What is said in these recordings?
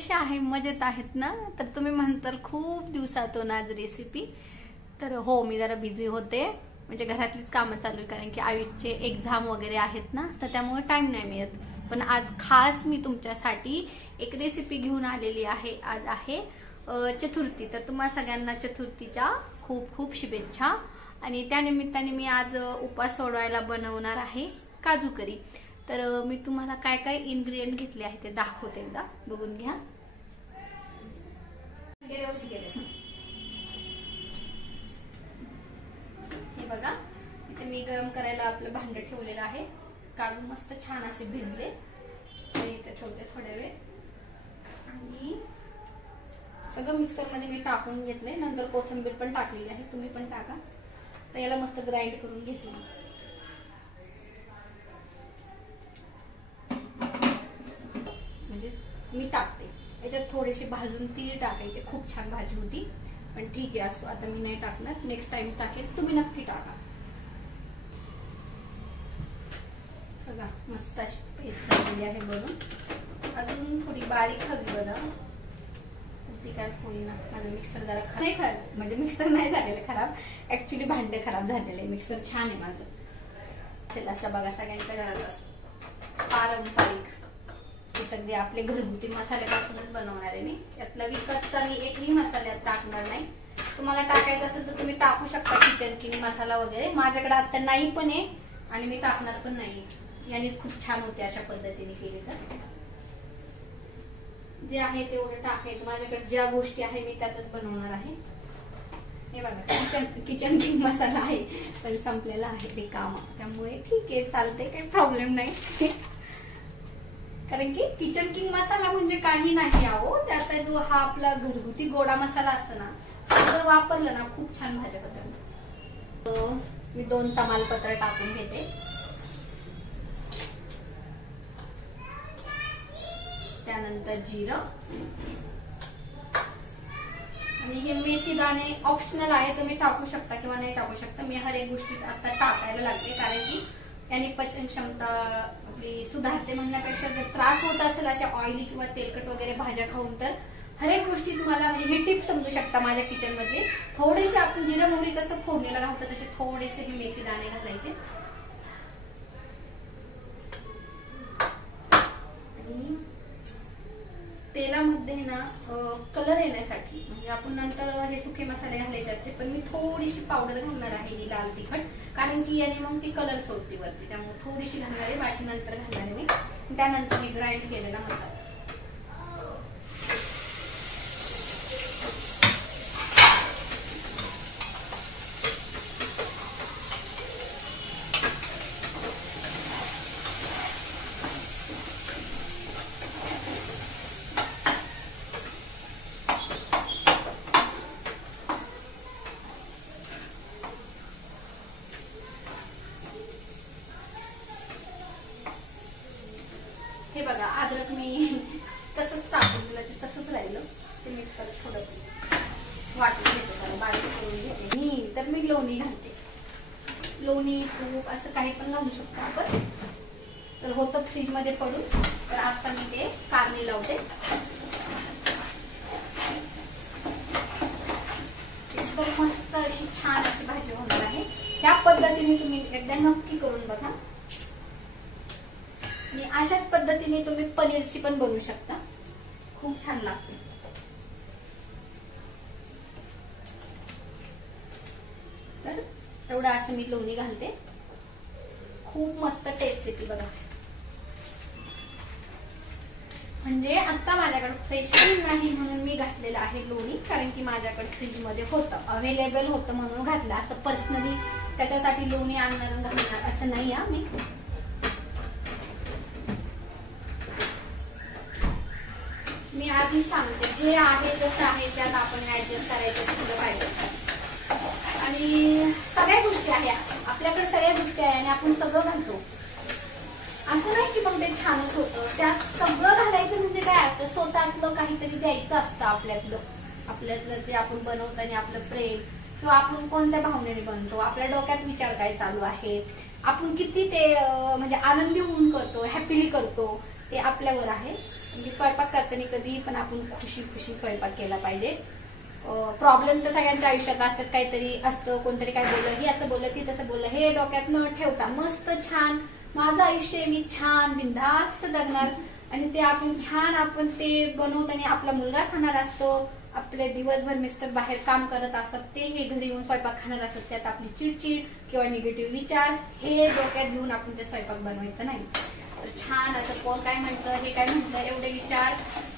कसे आहे, मजेत आहेत ना? तर तुम्ही म्हणताल खूप दिवसातून आज रेसिपी. तर हो, मी जरा बिझी होते, म्हणजे घरातलीच कामं चालू आहे, कारण की आयुषचे एक्झाम वगैरे आहेत ना, तर त्यामुळे टाइम नाही मिळत. पण आज खास मी तुमच्यासाठी एक रेसिपी घेऊन आलेली आहे. आज आहे चतुर्थी, तर तुम्हाला सगळ्यांना चतुर्थीच्या खूप खूप शुभेच्छा. आणि त्यानिमित्ताने मी आज उपवास सोडवायला बनवणार आहे काजू करी. तर मी तुम्हाला काय काय इन्ग्रेडियंट घेतले आहे ते दाखवते, एकदा बघून घ्या. हे बघा, इथे मी गरम करायला आपलं भांड ठेवलेलं आहे. काजू मस्त छान असे भिजले, इथे ठेवते थोड्या वेळ. आणि सगळं मिक्सर मध्ये मी टाकून घेतले. नंतर कोथिंबीर पण टाकलेली आहे, तुम्ही पण टाका. तर याला मस्त ग्राइंड करून घेतली. म्हणजे मी टाकते याच्यात थोडेसे भाजून तीळ टाकायचे, खूप छान भाजी होती. पण ठीक आहे, असो, आता मी नाही टाकणार, नेक्स्ट टाइम टाकेल. तुम्ही नक्की टाका. बघा, मस्त अशी पेस्ट झालेली आहे बनून. अजून थोडी बारीक हवी बघा, ती काय होईना. माझं मिक्सर जरा नाही खराब, म्हणजे मिक्सर नाही झालेलं खराब, ऍक्च्युली भांडे खराब झालेले. मिक्सर छान आहे माझं. असं बघा, सगळ्यांच्या घरात असतो पारंपरिक. हे सगळे आपले घरगुती मसाल्यापासूनच बनवणार आहे मी. यातला विकतचा मी एकही मसाल्यात टाकणार नाही. तुम्हाला टाकायचं असेल तर तुम्ही टाकू शकता, किचन किंग मसाला वगैरे. माझ्याकडे आता नाही पण आहे आणि मी टाकणार पण नाही. यानेच खूप छान होते अशा पद्धतीने केली तर. जे आहे तेवढं टाकायचं. माझ्याकडे ज्या गोष्टी आहे मी त्यातच बनवणार आहे. हे बघा, किचन किंग मसाला आहे, पण संपलेला आहे ते काम, त्यामुळे ठीक आहे, चालते, काही प्रॉब्लेम नाही. कारण की किचन किंग मसाला म्हणजे काही नाही आहो, त्यात जो हा आपला घरगुती गोडा मसाला असतो ना, जर वापरलं ना खूप छान भाज्या होतात. मी 2 तमालपत्र टाकून घेते. त्यानंतर जिरं आणि हे मेथी दाणे ऑप्शनल आहे, तुम्ही टाकू शकता किंवा नाही टाकू शकता. मी हर एक गोष्टी आता टाकायला लागते, कारण की याने पचन क्षमता आपली सुधारते. म्हणण्यापेक्षा जर त्रास होत असेल अशा ऑइली किंवा तेलकट वगैरे भाज्या खाऊन, तर हर एक गोष्टी तुम्हाला म्हणजे ही टिप समजू शकता माझ्या किचन मध्ये. थोडेसे आपण जिरं मोहरी कसं फोडणीला घालतो तसे थोडेसे हे मेथी दाणे घालायचे. आणि तेलामध्ये ना कलर येण्यासाठी, म्हणजे आपण नंतर हे सुके मसाले घालायचे असते, पण मी थोडीशी पावडर घालणार आहे ही लाल तिखट, कारण की याने मग ती कलर सोडते वरती, त्यामुळे थोडीशी घालणार आहे, बाकी नंतर घालणार आहे मी. त्यानंतर मी ग्राइंड केलेला मसाला. हे बघा, अद्रक मी तसंच टाकून दिलं, ते तसंच राहिलं. ते मी थोडं वाटून घेते, त्याला बारीक करून घेते. मी तर मी लोणी घालते. लोणी, तूप असं काही पण घालू शकतो आपण. तर होतं फ्रीज मध्ये पडून, तर आता मी ते कारणी लावते. एकदम मस्त अशी छान अशी भाजी होणार आहे. ह्या पद्धतीने तुम्ही एकदा नक्की करून बघा. आणि अशाच पद्धतीने तुम्ही पनीरची पण बनवू शकता, खूप छान लागते. तर एवढं असं मी लोणी घालते, खूप मस्त टेस्ट येते बघा. म्हणजे आता माझ्याकडे फ्रेश नाही म्हणून मी घातलेलं आहे लोणी, कारण की माझ्याकडे फ्रीज मध्ये होतं, अवेलेबल होतं म्हणून घातलं. असं पर्सनली त्याच्यासाठी लोणी आणणार घालणार असं नाही आहे मी. मी आधीच सांगते, जे आहे जसं आहे त्यात आपण ऍडजस्ट करायचं शिकलं पाहिजे. आणि सगळ्या गोष्टी आहेत आपल्याकडे, सगळ्या गोष्टी आहे आणि आपण सगळं घालतो. असं नाही की मग ते छानच होतं. त्यात सगळं घालायचं म्हणजे काय असतं, स्वतःतलं काहीतरी द्यायचं असतं आपल्यातलं जे आपण बनवतो. आणि आपलं प्रेम, किंवा आपण कोणत्या भावनेने बनतो, आपल्या डोक्यात विचार काय चालू आहे, आपण किती ते म्हणजे आनंदी होऊन करतो, हॅपीली करतो, ते आपल्यावर आहे. म्हणजे स्वयंपाक करताना कधी पण आपण खुशी खुशी स्वयंपाक केला पाहिजे. प्रॉब्लेम तर सगळ्यांच्या आयुष्यात असतात, काहीतरी असतं, कोणतरी काय बोललं, ही असं बोललं ती तसं बोललं, हे डोक्यात न ठेवता मस्त छान माझं आयुष्य मी छान बिनधास्त जगणार आणि ते आपण छान आपण ते बनवताना आपला मुलगा खाणार असतो, आपले दिवसभर मिस्टर बाहेर काम करत असतात, ते हे घरी येऊन स्वयंपाक खाणार असतात, त्यात आपली चिडचिड किंवा निगेटिव्ह विचार हे डोक्यात घेऊन आपण ते स्वयंपाक बनवायचं नाही. तर छान असं कोण काय म्हणतं हे काय म्हणतं एवढे विचार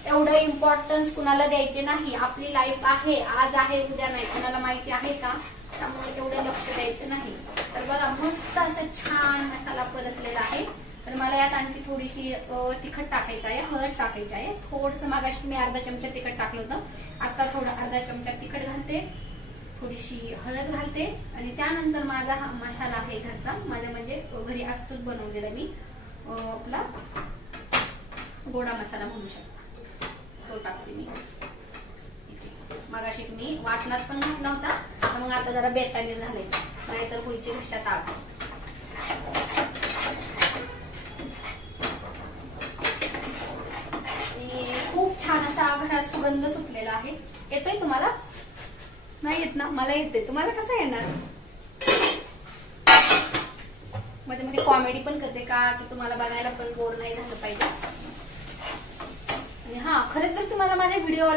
एवढं इम्पॉर्टन्स कुणाला द्यायचे नाही. आपली लाईफ आहे, आज आहे उद्या नाही, कुणाला माहिती आहे का, त्यामुळे तेवढं लक्ष द्यायचं नाही. तर बघा मस्त असं छान मसाला परतलेला आहे. तर मला यात आणखी थोडीशी तिखट टाकायचं आहे, हळद टाकायची आहे, थोडंसं मागाशी मी अर्धा चमचा तिखट टाकलं होतं, आता थोडं अर्धा चमचा तिखट घालते, थोडीशी हळद घालते आणि त्यानंतर माझा हा मसाला आहे घरचा, माझा म्हणजे घरी असतोच बनवलेला मी, आपला गोडा मसाला म्हणू शकता, तो टाकते मी. मगाशी मी वाटणात पण घातला होता, मग आता जरा बेताने झाले, नाहीतर होईची रिक्षात आग. खूप छान असा घरात सुगंध सुटलेला आहे. येतोय तुम्हाला? नाही येत ना? मला येते. तुम्हाला कसं येणार? मध्ये मध्ये कॉमेडी पण करते का की तुम्हाला बघायला पण बोर नाही झालं पाहिजे. आणि हा खरंच जर तुम्हाला माझे व्हिडिओ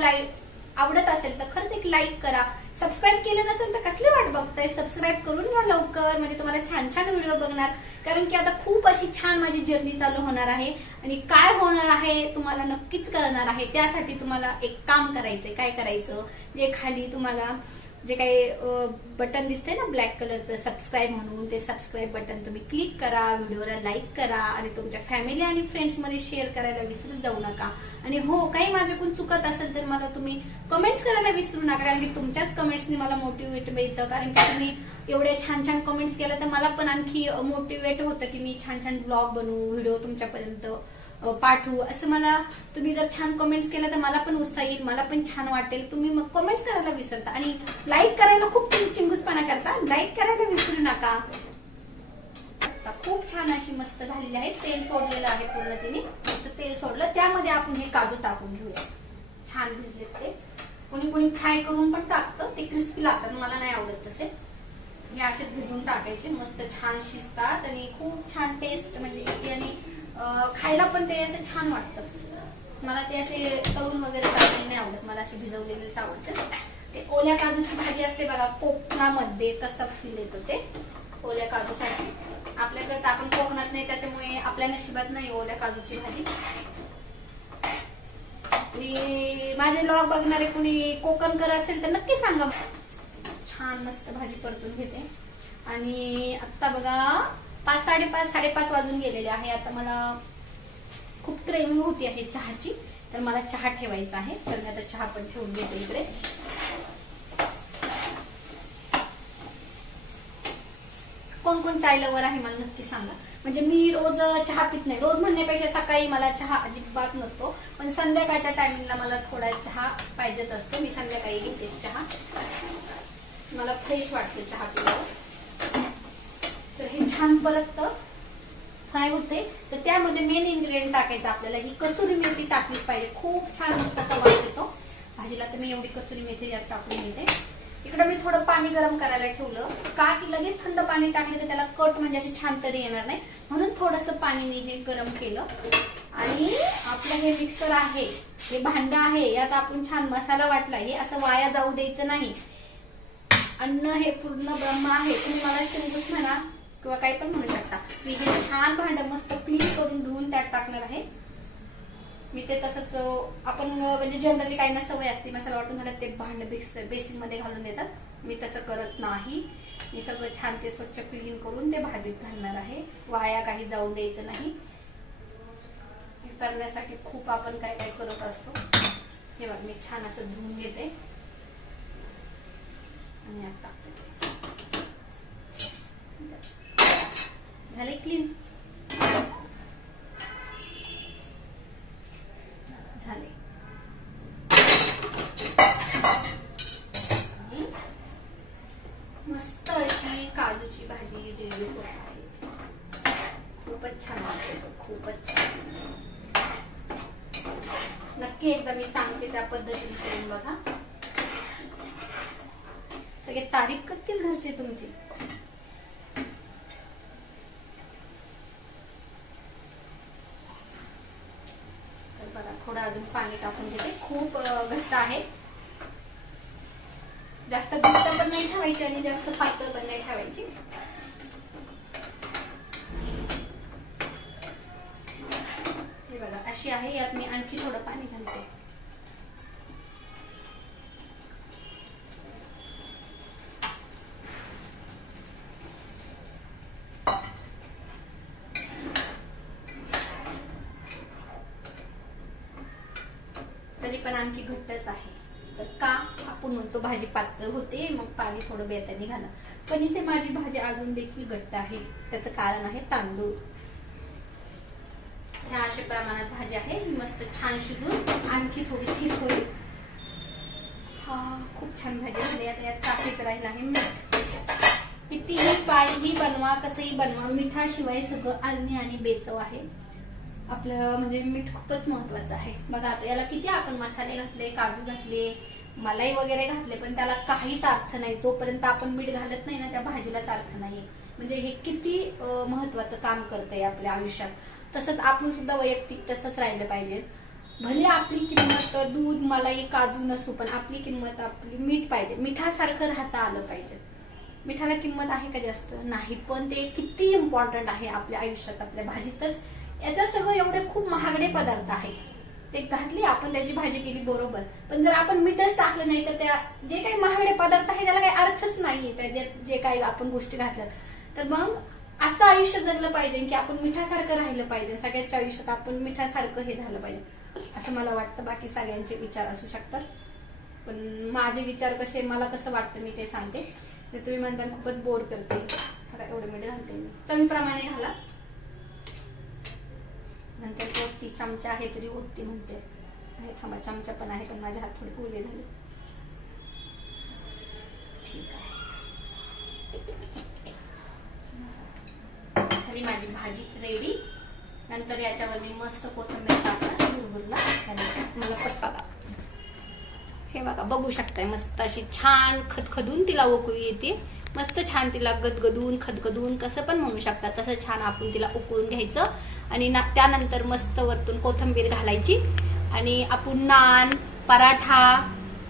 आवडत असेल तर खरंच एक लाईक करा. सबस्क्राईब केलं नसेल तर कसली वाट बघताय, सबस्क्राईब करून घ्या लवकर, म्हणजे तुम्हाला छान छान व्हिडिओ बघणार. कारण की आता खूप अशी छान माझी जर्नी चालू होणार आहे आणि काय होणार आहे तुम्हाला नक्कीच कळणार आहे. त्यासाठी तुम्हाला एक काम करायचंय. काय करायचं, जे खाली तुम्हाला जे काही बटन दिसतंय ना ब्लॅक कलरचं सबस्क्राईब म्हणून, ते सबस्क्राईब बटन तुम्ही क्लिक करा, व्हिडिओला लाईक करा आणि तुमच्या फॅमिली आणि फ्रेंड्स मध्ये शेअर करायला विसरत जाऊ नका. आणि हो काही माझ्याकडून चुकत असेल तर मला तुम्ही कमेंट्स करायला विसरू नका, कारण की तुमच्याच कमेंट्सनी मला मोटिवेट मिळतं. कारण की तुम्ही एवढे छान छान कमेंट्स केल्या तर मला पण आणखी मोटिवेट होतं की मी छान छान ब्लॉग बनवू, व्हिडिओ तुमच्यापर्यंत पाठवू. असं मला तुम्ही जर छान कमेंट्स केल्या तर मला पण उत्साह येईल, मला पण छान वाटेल. तुम्ही मग कमेंट्स करायला विसरता आणि लाईक करायला खूप तुम्ही चिंगूसपणा करता, लाईक करायला विसरू नका. खूप छान अशी मस्त झालेली आहे, तेल सोडलेलं आहे पूर्ण तिने, मस्त तेल सोडलं. त्यामध्ये आपण हे काजू टाकून घेऊया. छान भिजलेत ते. कोणी कोणी फ्राय करून पण टाकतं, ते क्रिस्पी लागतात, मला नाही आवडत तसे. हे असेच भिजवून टाकायचे, मस्त छान शिजतात आणि खूप छान टेस्ट म्हणजे येते आणि खायला पण ते असं छान वाटतं. मला ते असे तळून वगैरे टाकले नाही आवडत, मला असे भिजवलेलेच आवडतं. ते ओल्या काजूची भाजी असते बघा कोकणामध्ये, तसं फील येतो ते ओल्या काजूसाठी. आपल्याकडे तर आपण कोकणात नाही त्याच्यामुळे आपल्या नशिबात नाही ओल्या काजूची भाजी. आणि माझे व्लॉग बघणारे कुणी कोकणकर असेल तर नक्की सांगा. छान मस्त भाजी परतून घेते आणि आता बघा 5:30 वाजून गेलेले आहे. आता मला खूप क्रेविंग होती आहे चहाची, तर मला चहा ठेवायचा आहे. तर मी आता चहा पण ठेवून घेते इकडे. कोण कोण चाय लवर आहे मला नक्की सांगा. म्हणजे मी रोज चहा पित नाही, रोज म्हणण्यापेक्षा सकाळी मला चहा अजिबात नसतो, पण संध्याकाळच्या टायमिंगला मला थोडा चहा पाहिजेच असतो. मी संध्याकाळी घेते चहा, मला फ्रेश वाटते चहा पिल्यावर. तर हे छान परत फ्राय होते. तर त्यामध्ये मेन इन्ग्रेडियंट टाकायचं आपल्याला, ही कसुरी मेथी टाकली पाहिजे, खूप छान मस्त असा वास येतो भाजीला. तर मी एवढी कसुरी मेथी यात टाकून घेते. इकडे मी थोडं पाणी गरम करायला ठेवलं, का की लगेच थंड पाणी टाकलं तर त्याला कट म्हणजे अशी छान तरी येणार नाही, म्हणून थोडंसं पाणी मी हे गरम केलं. आणि आपलं हे मिक्सर आहे, हे भांडं आहे, यात आपण छान मसाला वाटला. हे असं वाया जाऊ द्यायचं नाही. अन्न हे पूर्ण ब्रह्म आहे, तुम्ही मला चिंतूच म्हणा किंवा काही पण म्हणू शकता. मी हे छान भांडं मस्त क्लीन करून धुवून त्यात टाकणार आहे. मी ते तसंच आपण म्हणजे जनरली काही ना सवय असते मसाला वाटून झालं ते भांडं बेसिन मध्ये घालून देतात, मी तसं करत नाही. मी सगळं छान ते स्वच्छ क्लीन करून ते भाजीत घालणार आहे, वाया काही जाऊ द्यायचं नाही. हे करण्यासाठी खूप आपण काय काय करत असतो. हे बघ मी छान असं धुवून घेते आणि आता झाले क्लीन. झाले. मस्त अशी काजूची भाजी रेडी होत आहे. खूपच छान वाटते, खूपच छान. नक्की एकदा मी सांगते त्या पद्धतीने करून बघा, सगळे तारीफ करतील घरचे तुमची. तर बघा थोडं अजून पाणी टाकून घेते. खूप घट्ट आहे, जास्त घट्ट पण नाही ठेवायची आणि जास्त पातळ पण नाही ठेवायची. हे बघा अशी आहे. यात मी आणखी थोडं पाणी घालते. तरी पण आणखी घट्टच आहे. तर का आपण म्हणतो भाजी पातळ होते मग पाणी थोडं बेताने घाला, पण इथे माझी भाजी अजून देखील घट्ट आहे. त्याचं कारण आहे तांदूळ. ह्या अशा प्रमाणात भाजी आहे. मस्त छान शिजून आणखी थोडी थिक होईल. हा खूप छान भाजी झाली. आता यात टाकायचं राहिलं आहे मीठ. कितीही काहीही बनवा, कसंही बनवा, मिठाशिवाय सगळं आलनी आणि बेचव आहे. आपलं म्हणजे मीठ खूपच महत्वाचं आहे. बघा आता याला किती आपण मसाले घातले, काजू घातले, मलाई वगैरे घातले, पण त्याला काहीच अर्थ नाही. जोपर्यंत आपण मीठ घालत नाही ना त्या भाजीलाच अर्थ नाहीये. म्हणजे हे किती महत्वाचं काम करतंय आपल्या आयुष्यात. तसंच आपण सुद्धा वैयक्तिक तसंच राहिलं पाहिजे. भले आपली किंमत दूध, मलाई, काजू नसू, पण आपली किंमत आपली मीठ पाहिजे. मिठासारखं राहता आलं पाहिजे. मिठाला किंमत आहे का जास्त? नाही, पण ते किती इम्पॉर्टंट आहे आपल्या आयुष्यात, आपल्या भाजीतच. याच्यात सगळं एवढे खूप महागडे पदार्थ आहेत, ते घातली आपण त्याची भाजी केली बरोबर, पण जर आपण मीठच टाकलं नाही तर त्या जे काही महागडे पदार्थ आहे त्याला काही अर्थच नाहीये. त्याच्यात जे काही आपण गोष्टी घातल्यात, तर मग असं आयुष्य जगलं पाहिजे की आपण मिठासारखं राहिलं पाहिजे. सगळ्यांच्या आयुष्यात आपण मिठासारखं हे झालं पाहिजे असं मला वाटतं. बाकी सगळ्यांचे विचार असू शकतात, पण माझे विचार कसे, मला कसं वाटतं मी ते सांगते. तर तुम्ही म्हणता खूपच बोर करते, एवढं मीठ घालते मी. चवीप्रमाणे घाला. नंतर ओती चमचा आहे तरी ओती म्हणते. थांबा, चमचा पण आहे पण माझे हात थोडे ओले झाले. ठीक आहे, झाली माझी भाजी रेडी. नंतर याच्यावर मी मस्त कोथिंबीर टाकणार भुरभुरला. मला पत्ता हे बघा बघू शकताय, मस्त अशी छान खदखदून तिला उकळी येते. मस्त छान तिला गदगदून खदगदून कसं पण म्हणू शकता तसं छान आपण तिला उकळून घ्यायचं. आणि त्यानंतर मस्त वरतून कोथिंबीर घालायची. आणि आपण नान, पराठा,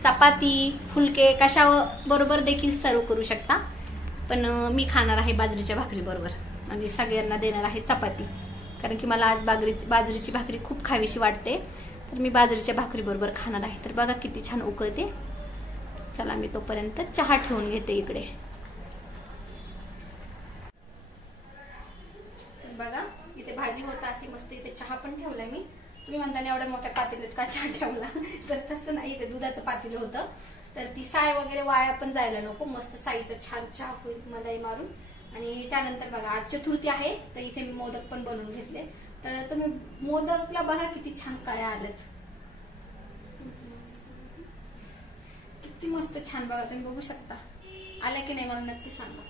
चपाती, फुलके कशा बरोबर देखील सर्व करू शकता. पण मी खाणार आहे बाजरीच्या भाकरी बरोबर आणि सगळ्यांना देणार आहे चपाती, कारण की मला आज बाजरीची भाकरी खूप खावीशी वाटते. तर मी बाजरीच्या भाकरी बरोबर खाणार आहे. तर बघा किती छान उकळते. चला मी तोपर्यंत चहा ठेवून घेते इकडे. बघा इथे भाजी होत आहे मस्त. इथे चहा पण ठेवलाय मी. तुम्ही म्हणता एवढ्या मोठ्या पातेल्यात का चहा ठेवला, तर तसं नाही, इथे दुधाचं पातेलं होतं. तर ती साय वगैरे वाया पण जायला नको. मस्त साईचं छान चहा होईल मलाई मारून. आणि त्यानंतर बघा आज चतुर्थी आहे, तर इथे मी मोदक पण बनवून घेतले. तर तुम्ही मोदकला बघा किती छान कळ्या आल्यात, किती मस्त छान. बघा तुम्ही बघू शकता. आल्या की नाही मला नक्की सांगा.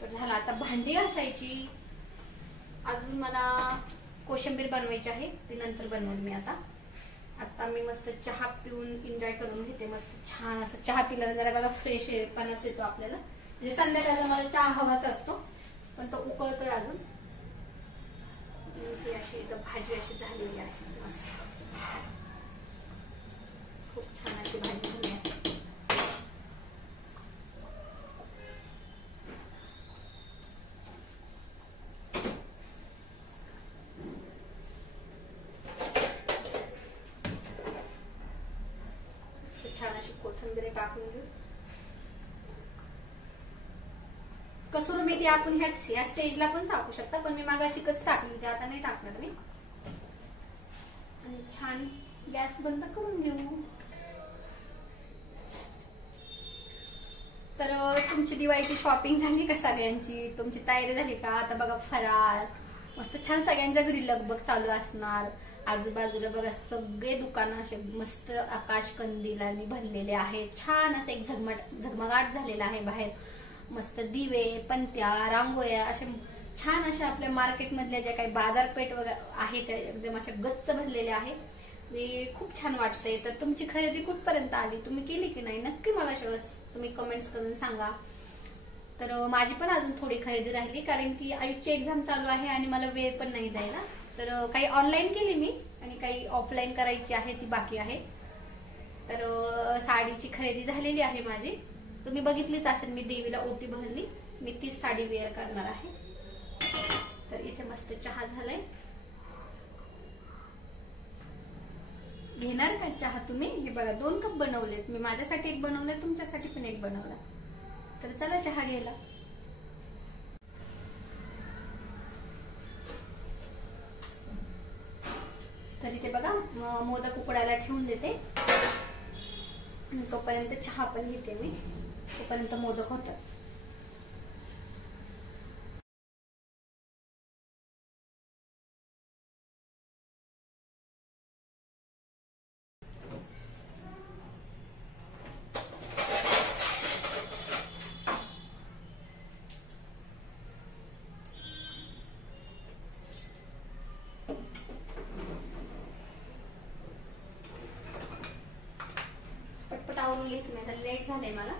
तर झालं आता भांडी घासायची. अजून मला कोशिंबीर बनवायची आहे, ती नंतर बनवेल मी. आता मी मस्त चहा पिऊन एन्जॉय करून घेते. मस्त छान असं चहा पिल्यावर जरा बघा फ्रेश पणाच येतो आपल्याला. म्हणजे संध्याकाळचा मला चहा हवाच असतो, पण तो उकळतोय अजून. ती अशी भाजी अशी झालेली आहे मस्त. खूप छान अशी भाजी झाली आहे. छान अशी कोथिंबीर टाकून घेऊ. कसुरी मेथी आपण ह्या स्टेजला पण टाकू शकता, पण मी मागाशी कसं टाकली ते आता नाही टाकणार मी. आणि छान गॅस बंद करून घेऊ. तर तुमची दिवाळीची शॉपिंग झाली का सगळ्यांची? तुमची तयारी झाली का? आता बघा फराळ मस्त छान सगळ्यांच्या घरी लगबग चालू असणार. आजूबाजूला बघा सगळे दुकानं असे मस्त आकाश कंदिलांनी भरलेले आहेत. छान असं एक झगमगाट झालेला आहे बाहेर. मस्त दिवे, पणत्या, रांगोळ्या असे छान अशा आपल्या मार्केट मधल्या ज्या काही बाजारपेठ वगैरे आहे त्या एकदम अशा गच्च भरलेल्या आहेत. खूप छान वाटतंय. तर तुमची खरेदी कुठपर्यंत आली, तुम्ही केली की नाही, नक्की मला तुम्ही कमेंट्स करून सांगा. तर माझी पण अजून थोडी खरेदी राहिली, कारण की आयुषची एक्झाम चालू आहे आणि मला वेळ पण नाही जायला. तर काही ऑनलाईन केली मी आणि काही ऑफलाईन करायची आहे, ती बाकी आहे. तर साडीची खरेदी झालेली आहे माझी. तुम्ही बघितलीच असेल, मी देवीला ओटी भरली. मी तीच साडी वेअर करणार आहे. तर इथे मस्त चहा झालाय. घेणार का चहा तुम्ही? हे बघा 2 कप बनवलेत मी. माझ्यासाठी एक बनवलाय, तुमच्यासाठी पण एक बनवला. तर चला चहा घ्यायला. तर इथे बघा मोदक उकडायला ठेवून देते. तोपर्यंत चहा पण घेते मी. तोपर्यंत मोदक होतात. पटपट आवरून घेते मी, आता लेट झालंय मला.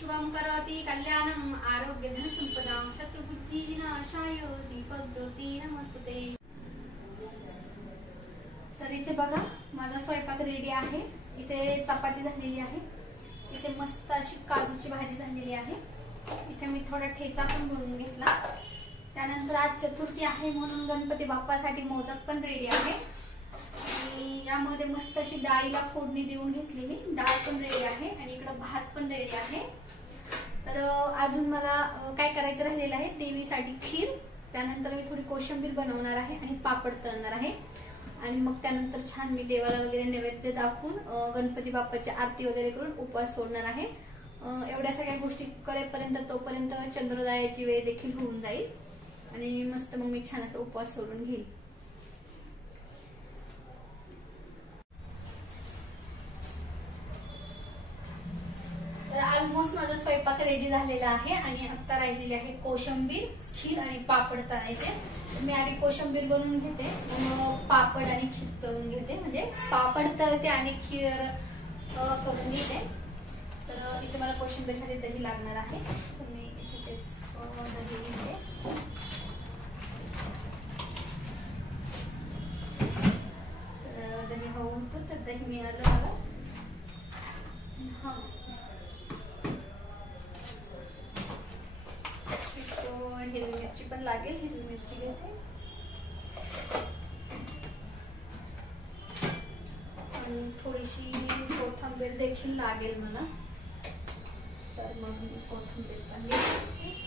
शुभम करोति कल्याणम आरोग्य धन संपदा शत्रुबुद्धि विनाशाय दीपक ज्योती नमस्ते. तर इथे बघा माझा स्वयंपाक रेडी आहे. इथे चपाती झालेली आहे. इथे मस्त अशी काजूची भाजी झालेली आहे. इथे मी थोडा ठेचा पण बनवून घेतला. त्यानंतर आज चतुर्थी आहे म्हणून गणपती बाप्पासाठी मोदक पण रेडी आहे. आणि यामध्ये मस्त अशी डाळीला फोडणी देऊन घेतली मी. डाळ पण रेडी आहे आणि इकडे भात पण रेडी आहे. तर अजून मला काय करायचं राहिलेलं आहे, देवीसाठी खीर, त्यानंतर मी थोडी कोशिंबीर बनवणार आहे आणि पापड तळणार आहे. आणि मग त्यानंतर छान मी देवाला वगैरे नैवेद्य दाखवून गणपती बाप्पाची आरती वगैरे करून उपवास सोडणार आहे. एवढ्या सगळ्या गोष्टी करेपर्यंत तोपर्यंत चंद्रोदयाची वेळ देखील होऊन जाईल आणि मस्त मग मी छान असं उपवास सोडून घेईल. तर ऑलमोस्ट माझा स्वयंपाक रेडी झालेला आहे आणि आता राहिलेली आहे कोशिंबीर, खीर आणि पापड तळायचे. मी आधी कोशिंबीर बनवून घेते, मग पापड आणि खीर तळून घेते. म्हणजे पापड तळते आणि खीर करून घेते. तर इथे मला कोशिंबीरसाठी दही लागणार आहे, तर मी इथे तेच दही घेते. तर दही हवं होतं तर दही मिळालं मला. हा हिरवी मिरची पण लागेल, हिरवी मिरची घेते. आणि थोडीशी कोथिंबीर देखील लागेल मला, तर मग मी कोथिंबीर पण घेते.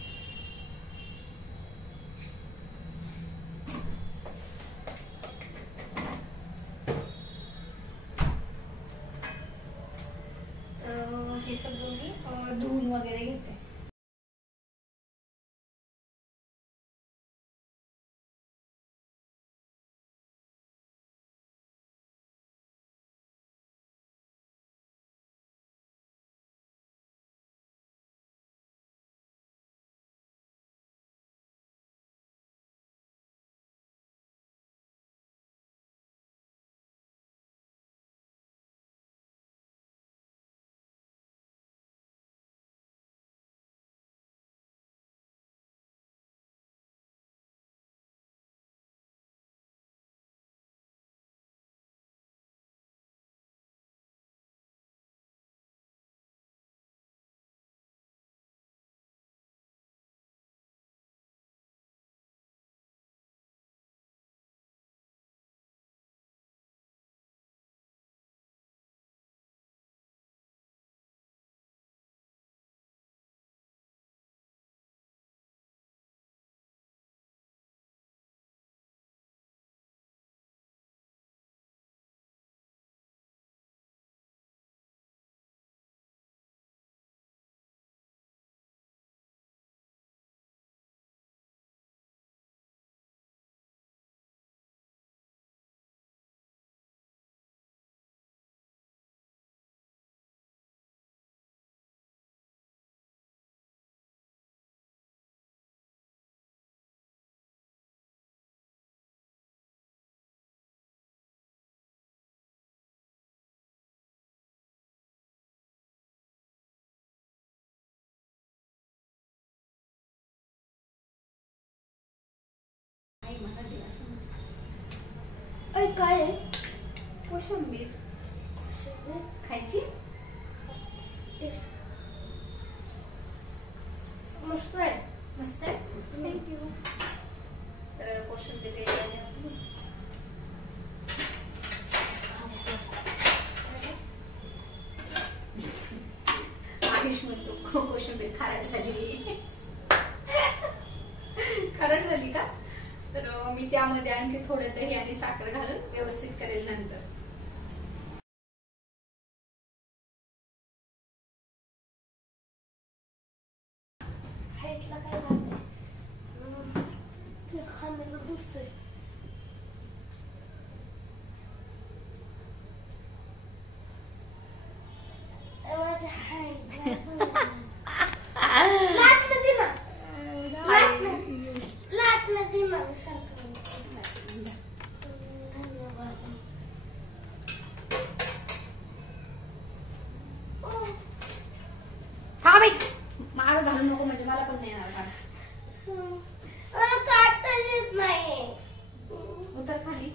हे सगळं मी धुवून वगैरे घेते. काय आहे? कोशिंबीर खायची. मस्त आहे. मस्त आहे. थँक्यू. तर कोशिंबीर रेडी आहे आपली. आयुष म्हणतो कोशिंबीर खारट झाली. खारट झाली का? तर मी त्यामध्ये आणखी थोडं दही आणि साखर घालून व्यवस्थित करेल नंतर. हाईटला काय लागतंय? ते खांद्याला दुखतंय. माझ्या हाईटला लाटणं दे ना. लाटणं दे ना सारखं. धन्यवाद. हा बाई मागं घालू नको म्हणजे मला पण नाही येणार. मला काढता येत नाही. उतर खाली.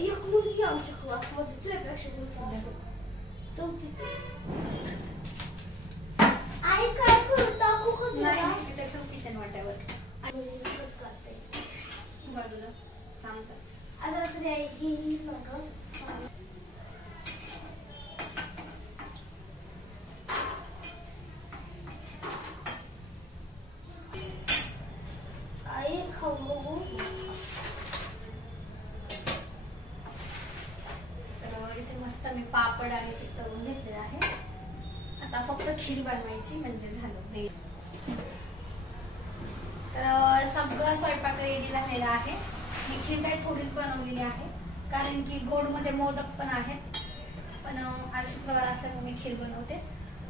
एक मुलगी आमच्या क्लासमध्ये तुझ्यापेक्षा चौथी. आई काय करू टाकू का नाही तिथे ठेव किचन वाट्यावर करते बाजूला काम कर. आज रात्री आई ही नका. आई खाऊ बघू. तर इथे मस्त मी पापड आणि ते तळून घेतले आहे. आता फक्त खीर बनवायची म्हणजे झालं रेडी. तर सगळं स्वयंपाक रेडी झालेला आहे. ही खीर काही थोडीच बनवलेली आहे कारण की गोड मध्ये मोदक पण आहेत. पण आज शुक्रवार असल्यामुळे मी खीर बनवते.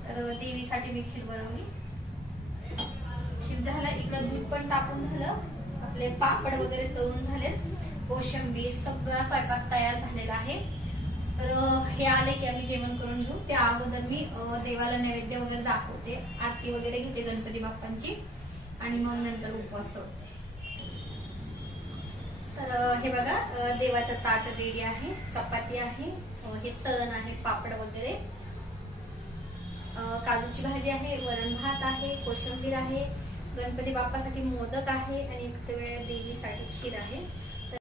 तर देवीसाठी मी खीर बनवली. खीर झालं. इकडं दूध पण टाकून झालं. आपले पापड वगैरे तळून झालेत. कोशिंबीर सगळा स्वयंपाक तयार झालेला आहे. तर हे आले की आम्ही जेवण करून घेऊ. त्या अगोदर मी देवाला नैवेद्य वगैरे दाखवते. आरती वगैरे घेते गणपती बाप्पांची आणि मग नंतर उपवास सोडते. तर हे बघा देवाचं ताट रेडी आहे. चपाती आहे. हे तळण आहे. पापड वगैरे. काजूची भाजी आहे. वरण भात आहे. कोशिंबीर आहे. गणपती बाप्पासाठी मोदक आहे आणि एक वेळ देवीसाठी खीर आहे.